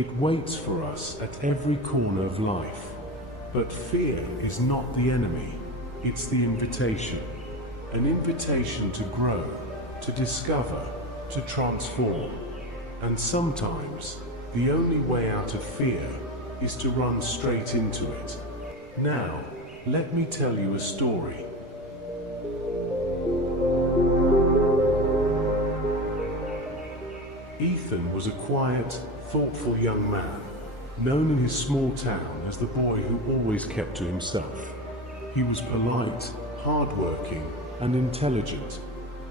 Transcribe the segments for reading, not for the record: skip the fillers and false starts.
It waits for us at every corner of life. But fear is not the enemy, it's the invitation. An invitation to grow, to discover, to transform. And sometimes, the only way out of fear is to run straight into it. Now, let me tell you a story. Ethan was a quiet, thoughtful young man, known in his small town as the boy who always kept to himself. He was polite, hardworking, and intelligent,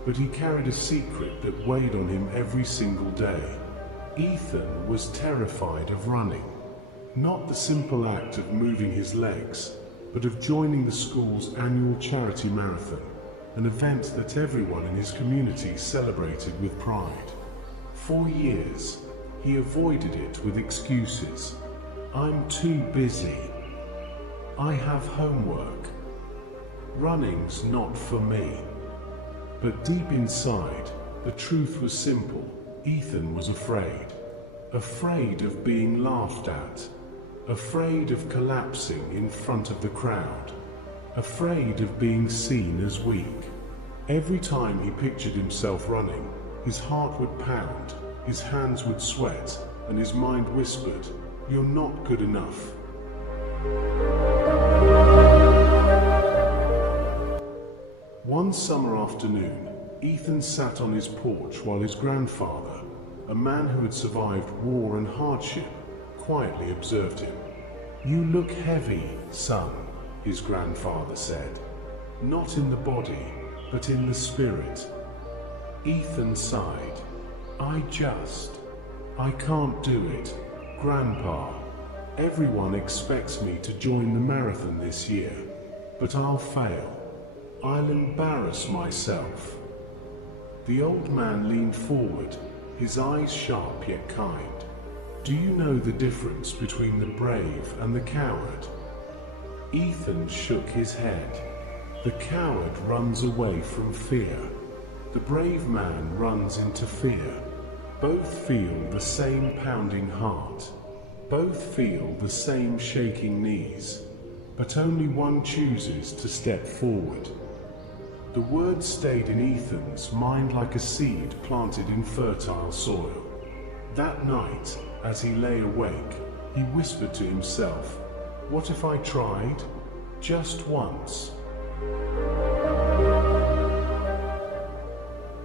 but he carried a secret that weighed on him every single day. Ethan was terrified of running. Not the simple act of moving his legs, but of joining the school's annual charity marathon, an event that everyone in his community celebrated with pride. For years, he avoided it with excuses. I'm too busy. I have homework. Running's not for me. But deep inside, the truth was simple. Ethan was afraid. Afraid of being laughed at. Afraid of collapsing in front of the crowd. Afraid of being seen as weak. Every time he pictured himself running, his heart would pound, his hands would sweat, and his mind whispered, "You're not good enough." One summer afternoon, Ethan sat on his porch while his grandfather, a man who had survived war and hardship, quietly observed him. "You look heavy, son," his grandfather said. "Not in the body, but in the spirit." Ethan sighed. I can't do it, Grandpa. Everyone expects me to join the marathon this year, but I'll fail. I'll embarrass myself." The old man leaned forward, his eyes sharp yet kind. "Do you know the difference between the brave and the coward?" Ethan shook his head. "The coward runs away from fear. The brave man runs into fear. Both feel the same pounding heart. Both feel the same shaking knees. But only one chooses to step forward." The words stayed in Ethan's mind like a seed planted in fertile soil. That night, as he lay awake, he whispered to himself, "What if I tried? Just once."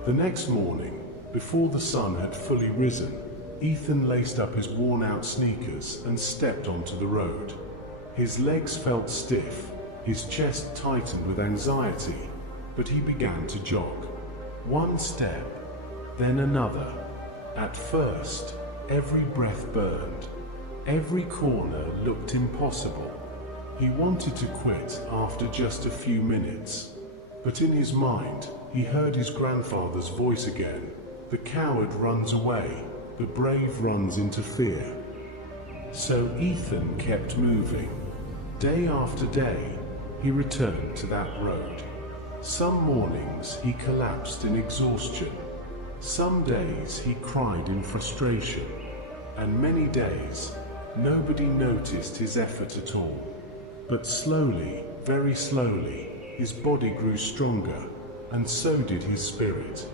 The next morning, before the sun had fully risen, Ethan laced up his worn-out sneakers and stepped onto the road. His legs felt stiff, his chest tightened with anxiety, but he began to jog. One step, then another. At first, every breath burned. Every corner looked impossible. He wanted to quit after just a few minutes. But in his mind, he heard his grandfather's voice again. "The coward runs away, the brave runs into fear." So Ethan kept moving. Day after day, he returned to that road. Some mornings he collapsed in exhaustion. Some days he cried in frustration. And many days, nobody noticed his effort at all. But slowly, very slowly, his body grew stronger, and so did his spirit.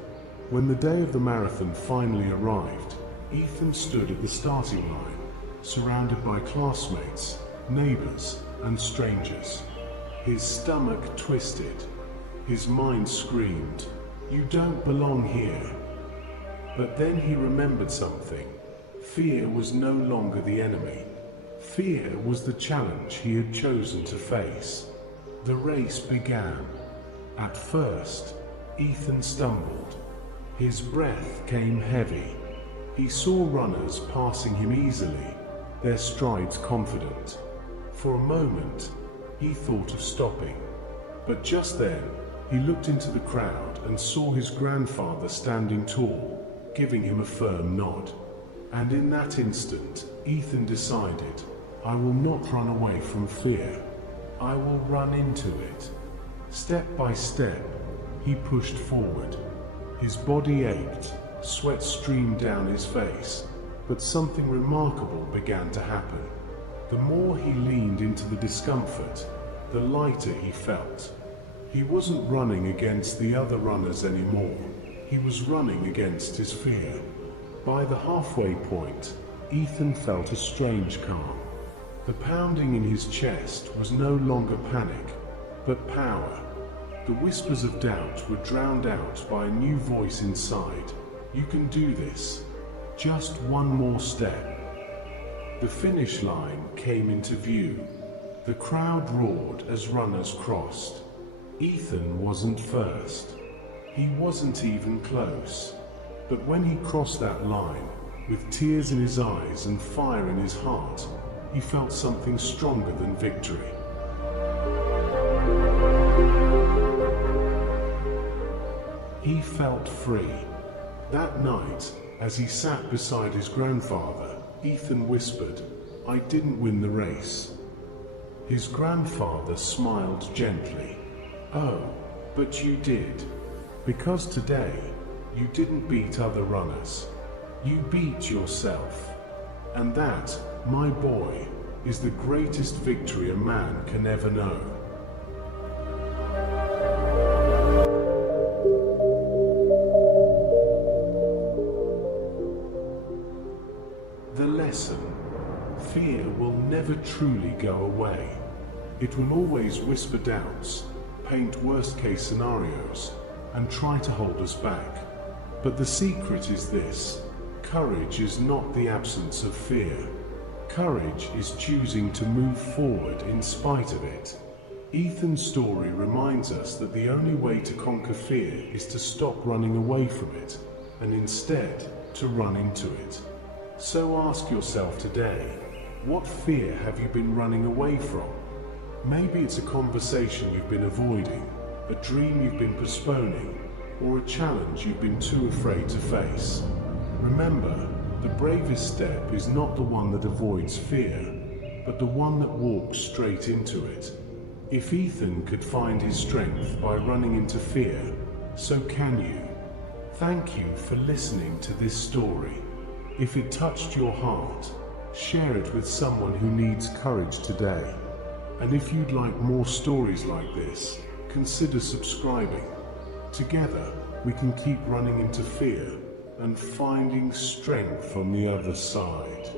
When the day of the marathon finally arrived, Ethan stood at the starting line, surrounded by classmates, neighbors, and strangers. His stomach twisted. His mind screamed, "You don't belong here." But then he remembered something. Fear was no longer the enemy. Fear was the challenge he had chosen to face. The race began. At first, Ethan stumbled. His breath came heavy. He saw runners passing him easily, their strides confident. For a moment, he thought of stopping. But just then, he looked into the crowd and saw his grandfather standing tall, giving him a firm nod. And in that instant, Ethan decided, "I will not run away from fear. I will run into it." Step by step, he pushed forward. His body ached, sweat streamed down his face, But something remarkable began to happen. The more he leaned into the discomfort, the lighter he felt. He wasn't running against the other runners anymore. He was running against his fear. By the halfway point, Ethan felt a strange calm. The pounding in his chest was no longer panic, but power. The whispers of doubt were drowned out by a new voice inside. You can do this. Just one more step. The finish line came into view. The crowd roared as runners crossed. Ethan wasn't first. He wasn't even close. But when he crossed that line, with tears in his eyes and fire in his heart, he felt something stronger than victory. He felt free. That night, as he sat beside his grandfather, Ethan whispered, "I didn't win the race." His grandfather smiled gently. "Oh, but you did. Because today, you didn't beat other runners. You beat yourself. And that, my boy, is the greatest victory a man can ever know." The lesson: fear will never truly go away. It will always whisper doubts, paint worst-case scenarios, and try to hold us back. But the secret is this: courage is not the absence of fear. Courage is choosing to move forward in spite of it. Ethan's story reminds us that the only way to conquer fear is to stop running away from it, and instead to run into it. So ask yourself today, what fear have you been running away from? Maybe it's a conversation you've been avoiding, a dream you've been postponing, or a challenge you've been too afraid to face. Remember, the bravest step is not the one that avoids fear, but the one that walks straight into it. If Ethan could find his strength by running into fear, so can you. Thank you for listening to this story. If it touched your heart, share it with someone who needs courage today. And if you'd like more stories like this, consider subscribing. Together, we can keep running into fear and finding strength on the other side.